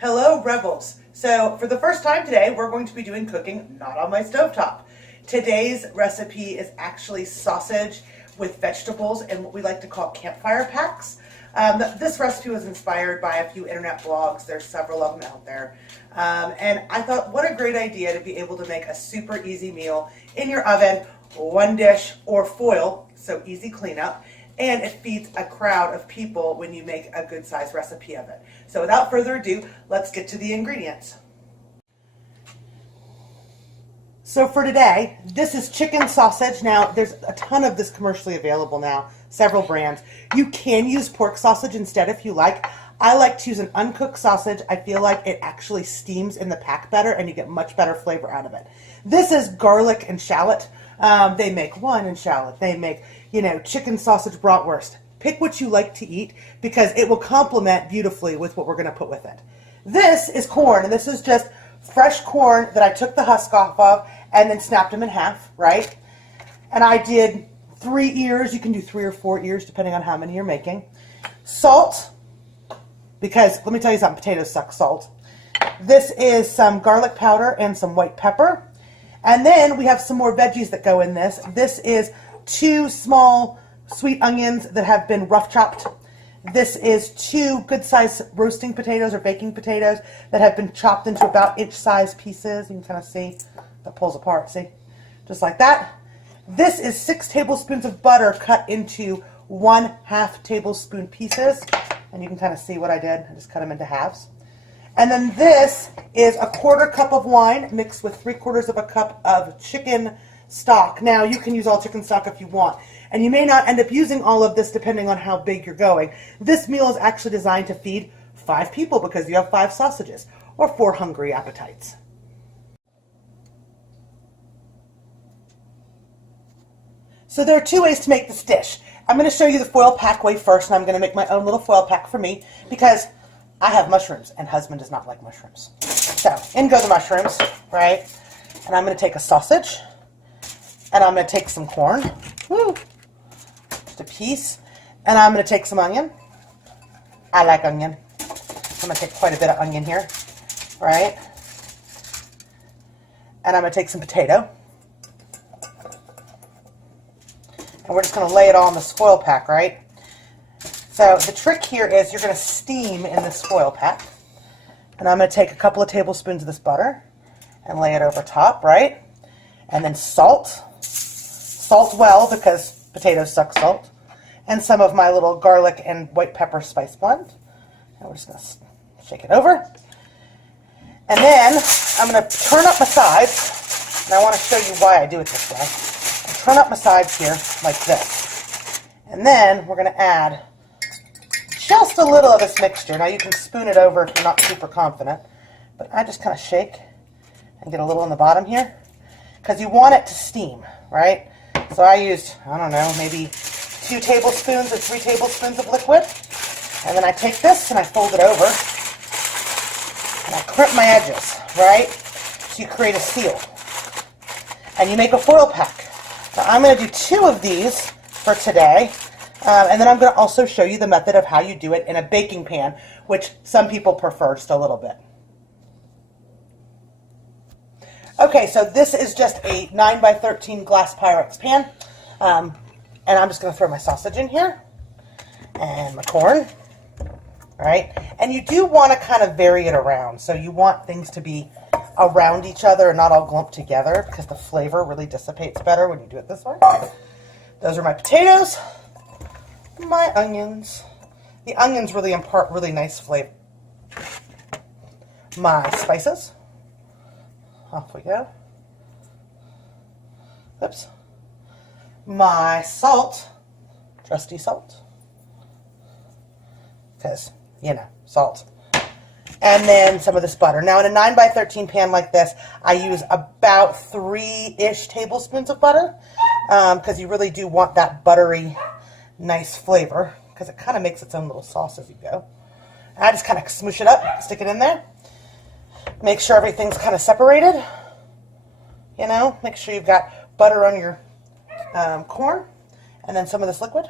Hello, Rebels. So for the first time today, we're going to be doing cooking not on my stovetop. Today's recipe is actually sausage with vegetables and what we like to call campfire packs. This recipe was inspired by a few internet blogs. There's several of them out there. And I thought, what a great idea to be able to make a super easy meal in your oven, one dish or foil, so easy cleanup. And it feeds a crowd of people when you make a good sized recipe of it. So without further ado, let's get to the ingredients. So for today, this is chicken sausage. Now, there's a ton of this commercially available now, several brands. You can use pork sausage instead if you like. I like to use an uncooked sausage. I feel like it actually steams in the pack better and you get much better flavor out of it. This is garlic and shallot. They make wine and shallot. They make, chicken sausage bratwurst. Pick what you like to eat because it will complement beautifully with what we're going to put with it. This is corn, and this is just fresh corn that I took the husk off of and then snapped them in half, right? And I did 3 ears. You can do 3 or 4 ears depending on how many you're making. Salt, because let me tell you something, potatoes suck salt. This is some garlic powder and some white pepper. And then we have some more veggies that go in this. This is 2 small sweet onions that have been rough chopped. This is 2 good sized roasting potatoes or baking potatoes that have been chopped into about inch size pieces. You can kind of see that pulls apart, see? Just like that. This is 6 tablespoons of butter cut into 1/2 tablespoon pieces. And you can kind of see what I did. I just cut them into halves. And then this is a 1/4 cup of wine mixed with 3/4 of a cup of chicken stock. Now, you can use all chicken stock if you want. And you may not end up using all of this depending on how big you're going. This meal is actually designed to feed 5 people because you have 5 sausages or 4 hungry appetites. So there are 2 ways to make this dish. I'm going to show you the foil pack way first, and I'm going to make my own little foil pack for me because I have mushrooms, and husband does not like mushrooms. So, in go the mushrooms, right? And I'm going to take a sausage, and I'm going to take some corn, just a piece, and I'm going to take some onion. I like onion. I'm going to take quite a bit of onion here, right? And I'm going to take some potato. And we're just going to lay it all in this foil pack, right? So the trick here is you're going to steam in this foil pack. And I'm going to take a couple of tablespoons of this butter and lay it over top, right? And then salt. Salt well because potatoes suck salt. And some of my little garlic and white pepper spice blend. And we're just going to shake it over. And then I'm going to turn up my sides. And I want to show you why I do it this way. Turn up my sides here like this. And then we're going to add just a little of this mixture. Now you can spoon it over if you're not super confident, but I just kind of shake and get a little in the bottom here because you want it to steam, right? So I used, I don't know, maybe 2 tablespoons or 3 tablespoons of liquid. And then I take this and I fold it over and I crimp my edges, right? So you create a seal. And you make a foil pack. Now I'm going to do 2 of these for today. And then I'm going to also show you the method of how you do it in a baking pan, which some people prefer just a little bit. Okay, so this is just a 9x13 glass Pyrex pan. And I'm just going to throw my sausage in here and my corn. All right, and you do want to kind of vary it around. So you want things to be around each other and not all clumped together because the flavor really dissipates better when you do it this way. Those are my potatoes, my onions. The onions really impart really nice flavor. My spices. Off we go. Oops. My salt, trusty salt. Because, salt. And then some of this butter. Now in a 9x13 pan like this, I use about 3-ish tablespoons of butter because you really do want that buttery, nice flavor because it kind of makes its own little sauce as you go. And I just kind of smoosh it up, stick it in there. Make sure everything's kind of separated. Make sure you've got butter on your corn and then some of this liquid.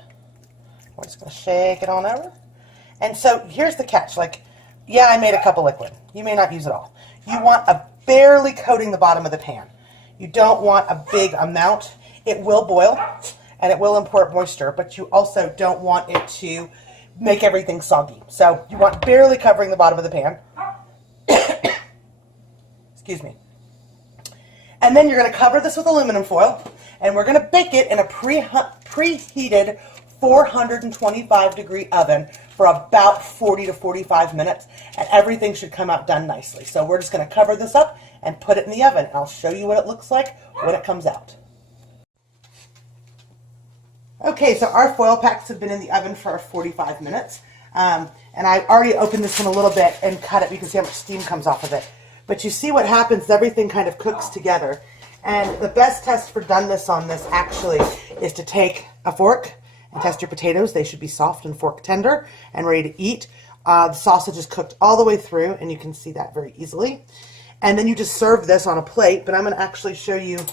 We're just going to shake it on over. And so here's the catch. Yeah, I made a cup of liquid. You may not use it all. You want a barely coating the bottom of the pan. You don't want a big amount. It will boil and it will impart moisture, but you also don't want it to make everything soggy. So you want barely covering the bottom of the pan. Excuse me. And then you're going to cover this with aluminum foil, and we're going to bake it in a preheated 425 degree oven for about 40 to 45 minutes, and everything should come out done nicely. So we're just going to cover this up and put it in the oven. I'll show you what it looks like when it comes out. Okay, so our foil packs have been in the oven for 45 minutes, and I already opened this one a little bit and cut it. You can see how much steam comes off of it. But you see what happens, everything kind of cooks together. And the best test for doneness on this actually is to take a fork and test your potatoes. They should be soft and fork tender and ready to eat. The sausage is cooked all the way through, and you can see that very easily. And then you just serve this on a plate, but I'm going to actually show you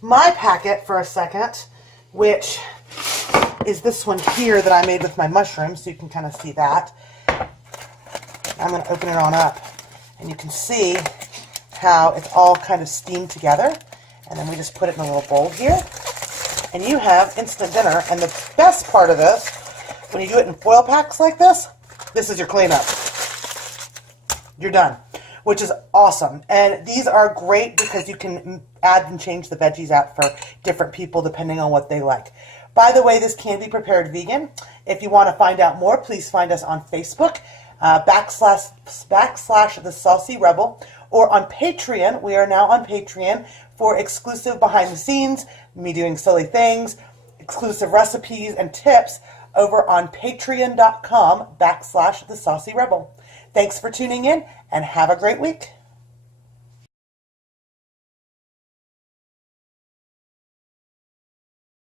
my packet for a second, which is this one here that I made with my mushrooms, so you can kind of see that. I'm going to open it on up, and you can see how it's all kind of steamed together. And then we just put it in a little bowl here, and you have instant dinner. And the best part of this, when you do it in foil packs like this is your cleanup. You're done, which is awesome. And these are great because you can add and change the veggies out for different people depending on what they like. By the way, this can be prepared vegan. If you want to find out more, please find us on Facebook, /the Saucy Rebel, or on Patreon. We are now on Patreon for exclusive behind the scenes, me doing silly things, exclusive recipes and tips over on patreon.com /the Saucy Rebel. Thanks for tuning in and have a great week.